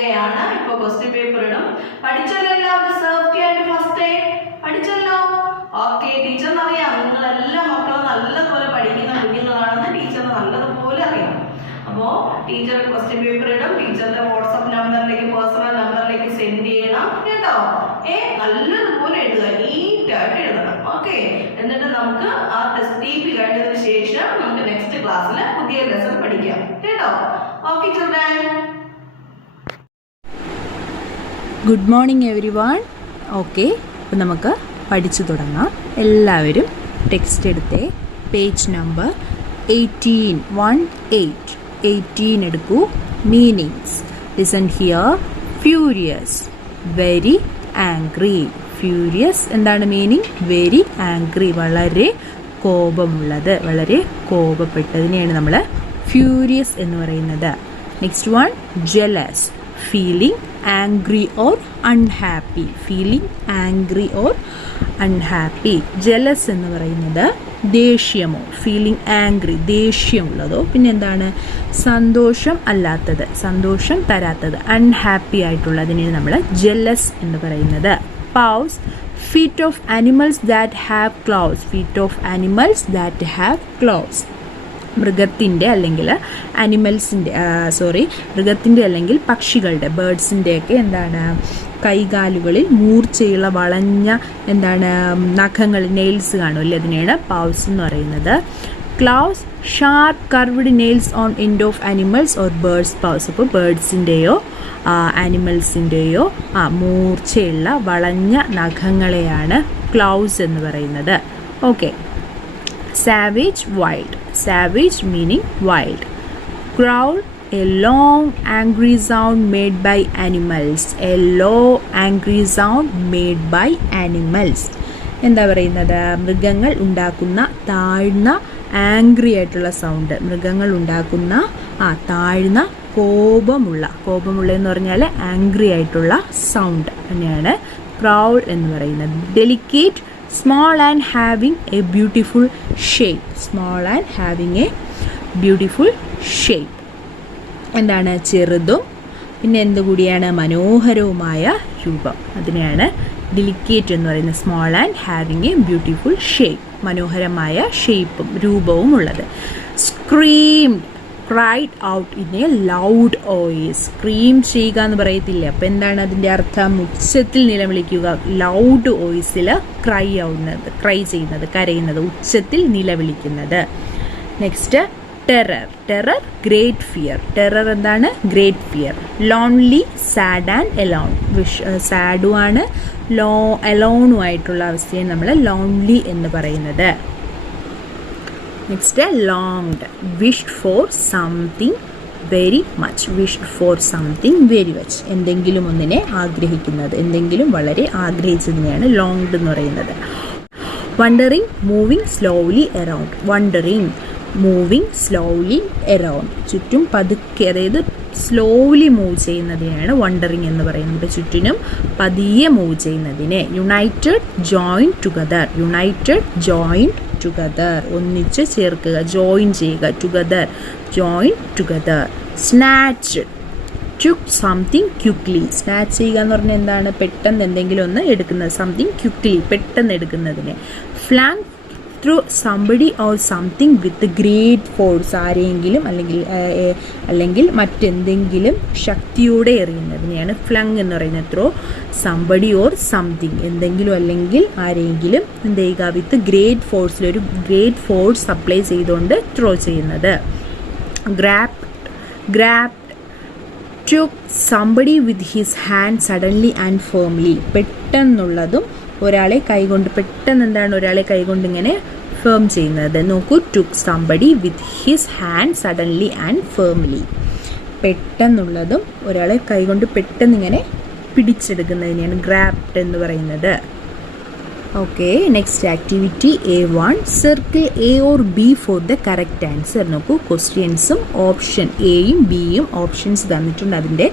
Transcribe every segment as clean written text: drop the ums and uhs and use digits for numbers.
പോവുകയാണ്. ഇപ്പോൾ question paper ഇടും. പഠിച്ചല്ലോ എല്ലാവരും? സേഫ്റ്റി ആൻഡ് ഫസ്റ്റ് എയ്ഡ് പഠിച്ചല്ലോ? ഓക്കെ, ടീച്ചറിന് അറിയാം നിങ്ങളെല്ലാ മക്കളും നല്ലതുപോലെ പഠിക്കുന്ന കുഞ്ഞുങ്ങളാണെന്ന് ടീച്ചറിന് നല്ലതുപോലെ അറിയാം. അപ്പോൾ ടീച്ചർ ക്വസ്റ്റ്യൻ പേപ്പർ ഇടും. ടീച്ചറിന്റെ വാട്സ്ആപ്പ് നമ്പറിലേക്ക്, പേഴ്സണൽ നമ്പറിലേക്ക് സെൻഡ് ചെയ്യണം കേട്ടോ. നല്ലതുപോലെ എഴുതുക, നീറ്റായിട്ട് എഴുതണം. ഓക്കെ, എന്നിട്ട് നമുക്ക് ആ ടെസ്റ്റ് TP കഴിഞ്ഞതിന് ശേഷം നമുക്ക് നെക്സ്റ്റ് ക്ലാസ്സിൽ പുതിയ ലെസൺ പഠിക്കാം കേട്ടോ. Okay children. Good morning every one. Okay, അപ്പോൾ നമുക്ക് പഠിച്ചു തുടങ്ങാം. എല്ലാവരും ടെക്സ്റ്റ് എടുത്തേ. പേജ് നമ്പർ 18 എടുക്കൂ. Meanings. Listen here. Furious, very angry. Furious എന്താണ് മീനിങ്? വെരി ആംഗ്രി, വളരെ കോപമുള്ളത്, വളരെ കോപപ്പെട്ടതിനെയാണ് നമ്മൾ ഫ്യൂരിയസ് എന്ന് പറയുന്നത്. Next one, jealous, feeling angry or unhappy. Feeling angry or unhappy. Jealous എന്ന് പറയുന്നത് ദേഷ്യമോ, ഫീലിംഗ് ആംഗ്രി ദേഷ്യമുള്ളതോ, പിന്നെ എന്താണ് സന്തോഷം അല്ലാത്തത്, സന്തോഷം തരാത്തത്, അൺഹാപ്പി ആയിട്ടുള്ളതിനെയാണ് നമ്മൾ ജെലസ് എന്ന് പറയുന്നത്. Paws, feet of animals that have claws. Feet of animals that have claws. മൃഗത്തിൻ്റെ അല്ലെങ്കിൽ മൃഗത്തിൻ്റെ അല്ലെങ്കിൽ പക്ഷികളുടെ, ബേർഡ്സിൻ്റെയൊക്കെ എന്താണ് കൈകാലുകളിൽ മൂർച്ചയുള്ള വളഞ്ഞ എന്താണ് നഖങ്ങൾ, നെയിൽസ് കാണുമല്ലേ, അതിനെയാണ് പൗസ് എന്ന് പറയുന്നത്. Claws, sharp curved nails on end of animals or birds paws. അപ്പോൾ ബേർഡ്സിൻ്റെയോ ആനിമൽസിൻ്റെയോ മൂർച്ചയുള്ള വളഞ്ഞ നഖങ്ങളെയാണ് ക്ലൗസ് എന്ന് പറയുന്നത്. Okay. Savage, wild. Savage meaning wild. Growl, a long angry sound made by animals. A low angry sound made by animals. എന്താ പറയുന്നത്? മൃഗങ്ങൾ ഉണ്ടാക്കുന്ന താഴ്ന്ന ആംഗ്രി ആയിട്ടുള്ള സൗണ്ട്. മൃഗങ്ങൾ ഉണ്ടാക്കുന്ന താഴ്ന്ന കോപമുള്ള എന്ന് പറഞ്ഞാൽ ആംഗ്രി ആയിട്ടുള്ള സൗണ്ട് തന്നെയാണ് പ്രൗൾ എന്ന് പറയുന്നത്. Delicate, small and having a beautiful shape. Small and having a beautiful shape. എന്താണ്? ചെറുതും പിന്നെ എന്തുകൂടിയാണ്? മനോഹരവുമായ രൂപം. അതിനെയാണ് ഡെലിക്കേറ്റ് എന്ന് പറയുന്നത്. Small and having A beautiful shape. മനോഹരമായ ഷേപ്പും രൂപവും ഉള്ളത്. Screamed, cried out in A loud voice. Scream ചെയ്യുക എന്ന് പറയത്തില്ലേ, അപ്പം എന്താണ് അതിൻ്റെ അർത്ഥം? ഉച്ചത്തിൽ നിലവിളിക്കുക. ലൗഡ് വോയിസിൽ ക്രൈ ചെയ്യുന്നത്, കരയുന്നത്, ഉച്ചത്തിൽ നിലവിളിക്കുന്നത്. Next, terror. Terror, great fear. Terror എന്താണ്? Great fear. Lonely, sad and alone. സാഡുമാണ് എലോണും ആയിട്ടുള്ള അവസ്ഥയെ നമ്മൾ ലോൺലി എന്ന് പറയുന്നത്. Next, longed, wished for something very much. Wished for something very much. എന്തെങ്കിലും ഒന്നിനെ ആഗ്രഹിക്കുന്നത്, എന്തെങ്കിലും വളരെ ആഗ്രഹിച്ചതിനെയാണ് ലോങ്ഡ് എന്ന് പറയുന്നത്. Wandering, moving slowly around. Wandering, moving slowly around. ചുറ്റും പതുക്കെ, അതായത് സ്ലോലി മൂവ് ചെയ്യുന്നതിനെയാണ് വണ്ടറിങ് എന്ന് പറയുന്നത്. ചുറ്റിനും പതിയെ മൂവ് ചെയ്യുന്നതിനെ. United, join together. United, join together, ഒന്നിച്ച് ചേർക്കുക, ജോയിൻ ചെയ്യുക. Together, join together. Snatch, took something quickly. Snatch ചെയ്യുക എന്ന് പറഞ്ഞാൽ എന്താണ്? പെട്ടെന്ന് എന്തെങ്കിലും ഒന്ന് എടുക്കുന്നത്. സംതിങ് ക്വിക്ക്ലി, പെട്ടെന്ന് എടുക്കുന്നതിനെ. Flung through somebody or something with great force. ആരെങ്കിലും അല്ലെങ്കിൽ മറ്റെന്തെങ്കിലും ശക്തിയോടെ എറിയുന്നതിനെയാണ് ഫ്ലങ് എന്ന് പറയുന്നത്. ത്രോ സംബഡി ഓർ സംതിങ്, എന്തെങ്കിലും അല്ലെങ്കിൽ ആരെങ്കിലും എന്ത് ചെയ്യുക? വിത്ത് ഗ്രേറ്റ് ഫോഴ്സിൽ, ഒരു ഗ്രേറ്റ് ഫോഴ്സ് അപ്ലൈ ചെയ്തുകൊണ്ട് ത്രോ ചെയ്യുന്നത്. ഗ്രാപ്ഡ്, took somebody with his hand suddenly and firmly. പെട്ടെന്നുള്ളതും ഒരാളെ കൈകൊണ്ട്, പെട്ടെന്ന് എന്താണ് ഒരാളെ കൈകൊണ്ട് ഇങ്ങനെ ഫേം ചെയ്യുന്നത്. നോക്കൂ, took somebody with his hand suddenly and firmly. പെട്ടെന്നുള്ളതും ഒരാളെ കൈകൊണ്ട് പെട്ടെന്ന് ഇങ്ങനെ പിടിച്ചെടുക്കുന്നതിനെയാണ് ഗ്രാബ്ഡ് എന്ന് പറയുന്നത്. Okay. Next activity A1. Circle A or B for the correct answer. നോക്കൂ, ക്വസ്റ്റ്യൻസും ഓപ്ഷൻ എയും ബിയും ഓപ്ഷൻസ് തന്നിട്ടുണ്ട്. അതിൻ്റെ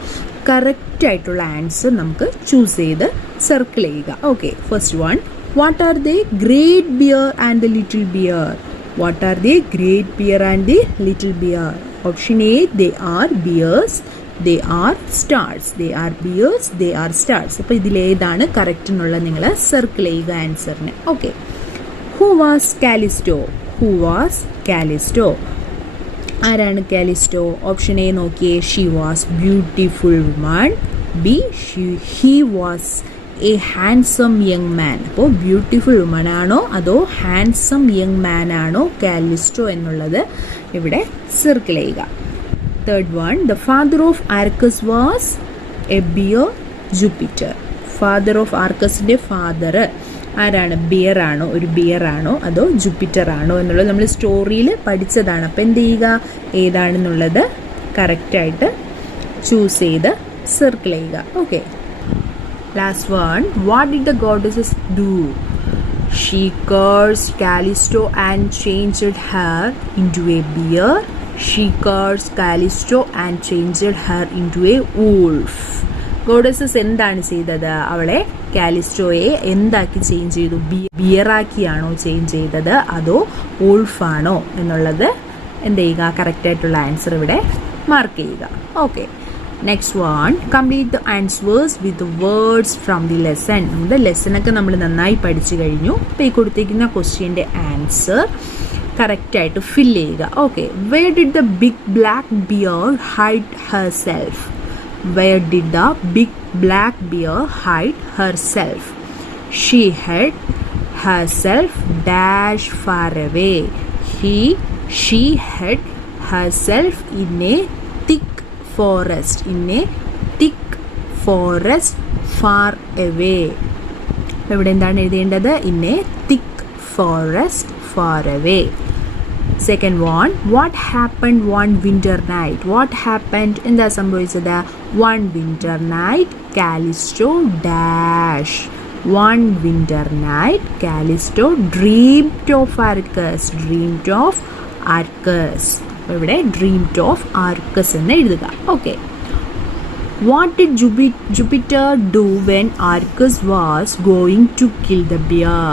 കറക്റ്റ് ആയിട്ടുള്ള ആൻസർ നമുക്ക് ചൂസ് ചെയ്ത് സർക്കിൾ ചെയ്യുക. Okay. First one, what are the great bear and the little bear? What are the great bear and the little bear? Option A, they are bears. they are stars. They are bears, they are stars. അപ്പോൾ ഇതിലേതാണ് correct എന്നുള്ളത് നിങ്ങൾ circle ചെയ്യുക ആൻസറിന്. Okay, who was Callisto? Who was Callisto? ആരാണ് Callisto? Option A നോക്കിയേ, she was beautiful woman. B, he was a handsome young man. അപ്പോൾ beautiful woman ആണോ അതോ ഹാൻസം യങ് മാൻ ആണോ കാലിസ്റ്റോ എന്നുള്ളത് ഇവിടെ സർക്കിൾ ചെയ്യുക. Third one, the father of Arcas was a bear, Jupiter. Father of ആർക്കസിൻ്റെ father ആരാണ്? ബിയർ ആണോ? ഒരു ബിയർ ആണോ അതോ ജൂപ്പിറ്റർ ആണോ എന്നുള്ളത് നമ്മൾ സ്റ്റോറിയിൽ പഠിച്ചതാണ്. അപ്പോൾ എന്ത് ചെയ്യുക, ഏതാണെന്നുള്ളത് കറക്റ്റായിട്ട് ചൂസ് ചെയ്ത് സർക്കിൾ ചെയ്യുക. Okay, last one, what did the goddesses do? She cursed Callisto and changed her into a bear. She cursed Callisto and changed her into a wolf. Goddesses എന്താണ് ചെയ്തത്? അവളെ കാലിസ്റ്റോയെ എന്താക്കി ചേഞ്ച് ചെയ്തു? ബിയറാക്കിയാണോ ചേഞ്ച് ചെയ്തത് അതോ വോൾഫാണോ എന്നുള്ളത് എന്ത് ചെയ്യുക, കറക്റ്റായിട്ടുള്ള ആൻസർ ഇവിടെ മാർക്ക് ചെയ്യുക. Okay, next one, complete the answers with words from the lesson. നമ്മുടെ ലെസണൊക്കെ നമ്മൾ നന്നായി പഠിച്ചു കഴിഞ്ഞു. അപ്പോൾ ഈ കൊടുത്തിരിക്കുന്ന ക്വസ്റ്റ്യൻ്റെ ആൻസർ കറക്റ്റായിട്ട് ഫില്ല് ചെയ്യുക. Okay, where did the big black bear hide herself? Where did the big black bear hide herself? She hid herself dash far away. She hid herself in a thick forest. In a thick forest far away. ഇവിടെ എന്താണ് എഴുതേണ്ടത്? In a thick forest far away. Second one, what happened one winter night? What happened? എന്താ സംഭവിച്ചത്? One winter night, Callisto dash. One winter night, Callisto dreamed of Arcus. Dreamed of Arcus. ഇവിടെ dreamed of Arcus എന്ന് എഴുതുക. Okay. What did Jupiter do when Arcus was going to kill the bear?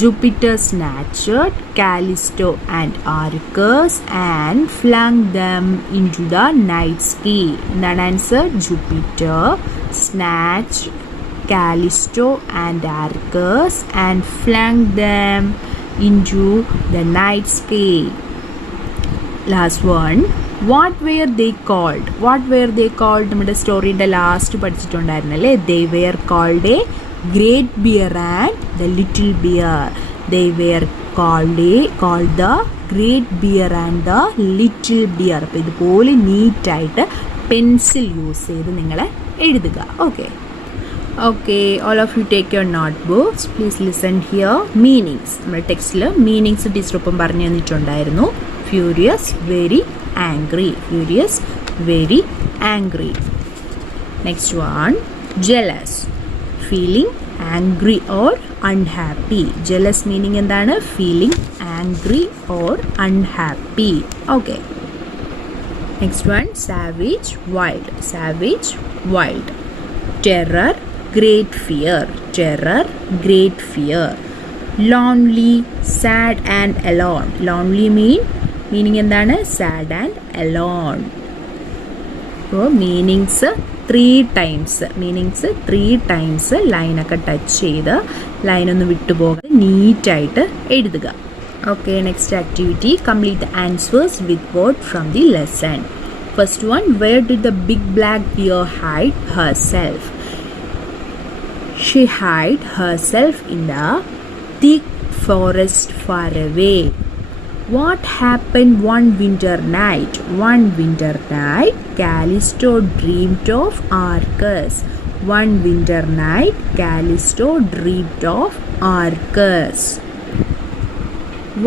Jupiter snatched Callisto and Arcus and flung them into the night sky. That answer, Jupiter snatched Callisto and Arcus and flung them into the night sky. Last one, what were they called? What were they called? നമ്മുടെ സ്റ്റോറിയുടെ last പഠിച്ചിട്ടുണ്ടായിരുന്നല്ലേ. They were called a great bear and the little bear. They were called the great bear and the little bear. അപ്പോൾ ഇതുപോലെ നീറ്റായിട്ട് pencil use ചെയ്ത് നിങ്ങൾ എഴുതുക. Okay, all of you take your notebooks. Please listen here. Meanings. നമ്മുടെ ടെക്സ്റ്റിൽ meanings ടീച്ചറൊപ്പം പറഞ്ഞു തന്നിട്ടുണ്ടായിരുന്നു. Furious, very angry. Furious, very angry. Next one, jealous. Feeling angry or unhappy. Jealous meaning എന്താണ്? Feeling angry or unhappy. Okay. Next one, savage, wild. Savage, wild. Terror, great fear. Terror, great fear. Lonely, sad and alone. Lonely meaning എന്താണ്? Sad and alone. So meanings 3 times ലൈനൊക്കെ touch ചെയ്ത് ലൈനൊന്നും വിട്ടുപോകാതെ നീറ്റായിട്ട് എഴുതുക. Okay, next activity, complete the answers with word from the lesson. First one, where did the big black bear hide herself? She hid herself in the thick forest far away. What happened one winter night? One winter night, Callisto dreamed of Arcus. One winter night, Callisto dreamed of Arcus.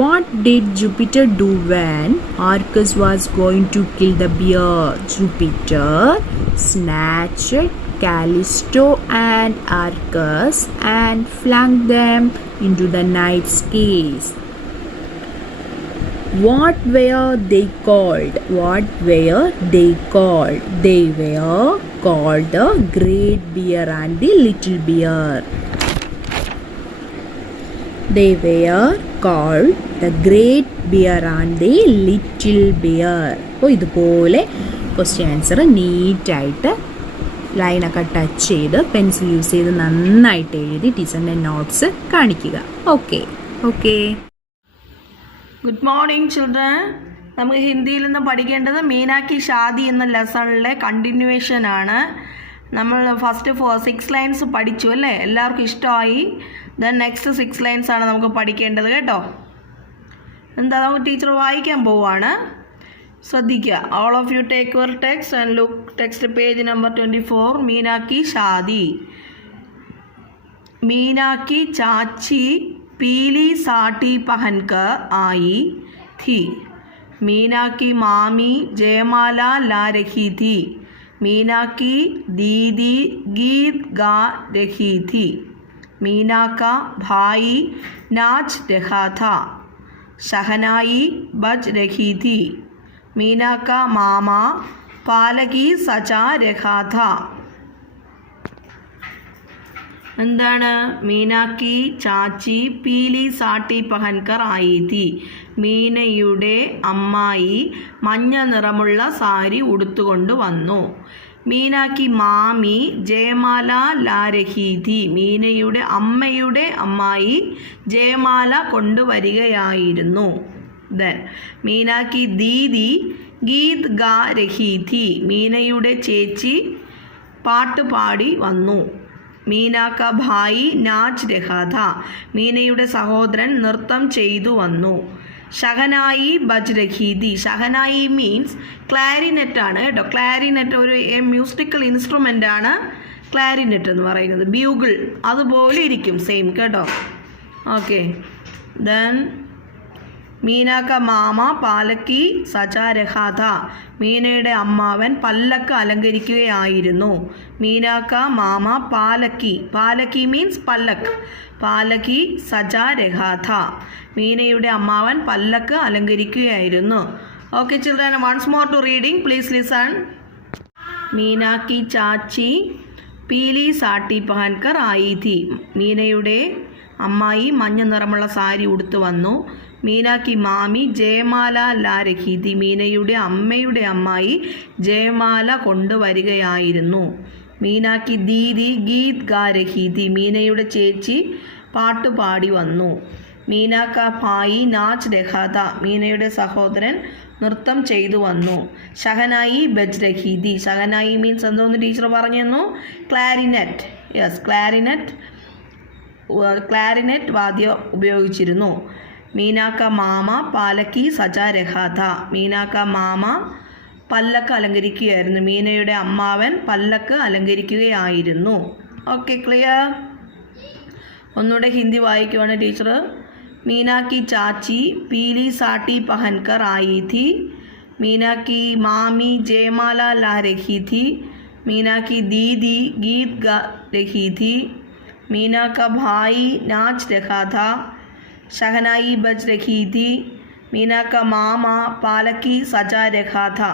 What did Jupiter do when Arcus was going to kill the bear? Jupiter snatched Callisto and Arcus and flung them into the night skies. What were they called? What were they called? They were called the great bear and the little bear. They were called the great bear and the little bear. അപ്പോൾ ഇതുപോലെ question answer നീറ്റായിട്ട് ലൈനൊക്കെ touch ചെയ്ത് pencil use ചെയ്ത് നന്നായിട്ട് എഴുതി ടീച്ചറിൻ്റെ notes കാണിക്കുക. Okay. Good morning children. നമുക്ക് ഹിന്ദിയിൽ നിന്ന് പഠിക്കേണ്ടത് മീനാക്കി ഷാദി എന്ന ലെസണിലെ കണ്ടിന്യൂവേഷൻ ആണ്. നമ്മൾ ഫസ്റ്റ് 6 ലൈൻസ് പഠിച്ചു അല്ലേ, എല്ലാവർക്കും ഇഷ്ടമായി. ദെൻ നെക്സ്റ്റ് 6 ലൈൻസ് ആണ് നമുക്ക് പഠിക്കേണ്ടത് കേട്ടോ. എന്താ നമുക്ക് ടീച്ചർ വായിക്കാൻ പോവുകയാണ്, ശ്രദ്ധിക്കുക. All of you take your text and look text page number 24. മീനാക്കി ഷാദി. मीनाकी चाची पीली साड़ी पहनकर आई थी. मीना की मामी जयमाला ला रही थी. मीना की दीदी गीत गा रही थी. मीना का भाई नाच रहा था. शहनाई बज रही थी. मीना का मामा पालकी सजा रहा था. എന്താണ്? മീനാക്കി ചാച്ചി പീലി സാട്ടി പഹൻകർ ആയി തി. മീനയുടെ അമ്മായി മഞ്ഞ നിറമുള്ള സാരി ഉടുത്തുകൊണ്ട് വന്നു. മീനാക്കി മാമി ജയമാല ലാ രഹി തി. മീനയുടെ അമ്മയുടെ അമ്മായി ജയമാല കൊണ്ടുവരികയായിരുന്നു. ദെൻ മീനാക്കി ദീദി ഗീത് ഗാ രഹി തി. മീനയുടെ ചേച്ചി പാട്ട് പാടി വന്നു. മീനാ കാ ഭായി നാച്ച് രഹാ ഥാ. മീനയുടെ സഹോദരൻ നൃത്തം ചെയ്തു വന്നു. ഷഹനായി ബജ് രഹി തി. ഷഹനായി മീൻസ് ക്ലാരിനെറ്റ് ആണ് കേട്ടോ. ക്ലാരിനെറ്റ് ഒരു മ്യൂസിക്കൽ ഇൻസ്ട്രുമെൻ്റ് ആണ് ക്ലാരിനെറ്റ് എന്ന് പറയുന്നത്. ബ്യൂഗിൾ അതുപോലെ ഇരിക്കും, സെയിം കേട്ടോ. ഓക്കെ. ദെൻ മീനാ കാ മാമ പാലക്കി സജാ രഹാ ഥാ. മീനയുടെ അമ്മാവൻ പല്ലക്ക് അലങ്കരിക്കുകയായിരുന്നു. മീനാ കാ മാമ പാലക്കി. പാലക്കി മീൻസ് പല്ലക്ക്. പാലക്കി സജാ രഹാ ഥാ. മീനയുടെ അമ്മാവൻ പല്ലക്ക് അലങ്കരിക്കുകയായിരുന്നു. Okay children, once more to reading, please listen. Meena കി ചാച്ചി പീലി സാട്ടി പഹൻകർ ആയി ഥി. മീനയുടെ അമ്മായി മഞ്ഞ നിറമുള്ള സാരി ഉടുത്തു വന്നു. മീനാക്കി മാമി ജയമാല ലാ രഹി തി. മീനയുടെ അമ്മയുടെ അമ്മായി ജയമാല കൊണ്ടുവരികയായിരുന്നു. മീനാക്കി ദീദി ഗീത് ഗാ രഹി തി. മീനയുടെ ചേച്ചി പാട്ട് പാടി വന്നു. മീനാ കാ ഭായി നാച്ച് രഹാ ഥാ. മീനയുടെ സഹോദരൻ നൃത്തം ചെയ്തു വന്നു. ഷഹനായി ബജ് രഹി തി. ഷഹനായി മീൻസ് എന്തോന്ന് ടീച്ചർ പറഞ്ഞു? ക്ലാരിനെറ്റ്. യെസ്, ക്ലാരിനെറ്റ് വാദ്യം ഉപയോഗിച്ചിരുന്നു. മീനാ കാ മാമ പാലക്കി സജാ രഹാ ഥാ. മീനാ കാ മാമ പല്ലക്ക് അലങ്കരിക്കുകയായിരുന്നു. മീനയുടെ അമ്മാവൻ പല്ലക്ക് അലങ്കരിക്കുകയായിരുന്നു. Okay, clear? ഒന്നുകൂടെ ഹിന്ദി വായിക്കുവാണ് ടീച്ചർ. മീനാ കി ചാച്ചി പീലി സാട്ടി പഹൻകർ ആയി ഥി. മീനാ കി മാമി ജയമാല ലാ രഹി ഥി. മീനാ കി ദീദി ഗീത് गा रही थी. मीना का भाई नाच रहा था. शहनाई बज रही थी. मीना का मामा पालकी सजा रहा था.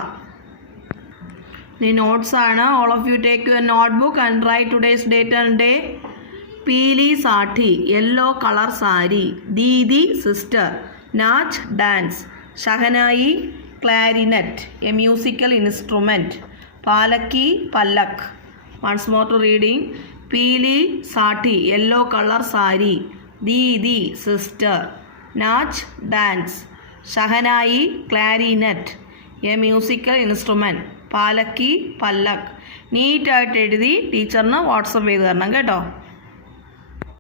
notes ആണ്. all of you take your notebook and write today's date and day. പീലി സാഠി യെല്ലോ കളർ സാരി. ദീദി സിസ്റ്റർ. നാച്ച് dance. Shehnai clarinet a musical instrument. പാലക്കി പല്ലക്ക്. Once more to reading. പീലി സാഠി യെല്ലോ കളർ സാരി. ദീദി സിസ്റ്റർ. നാച്ച് dance. Shehnai clarinet a musical instrument. പാലക്കി പല്ലക്ക്. നീറ്റായിട്ട് എഴുതി ടീച്ചറിന് വാട്സപ്പ് ചെയ്ത് തരണം കേട്ടോ.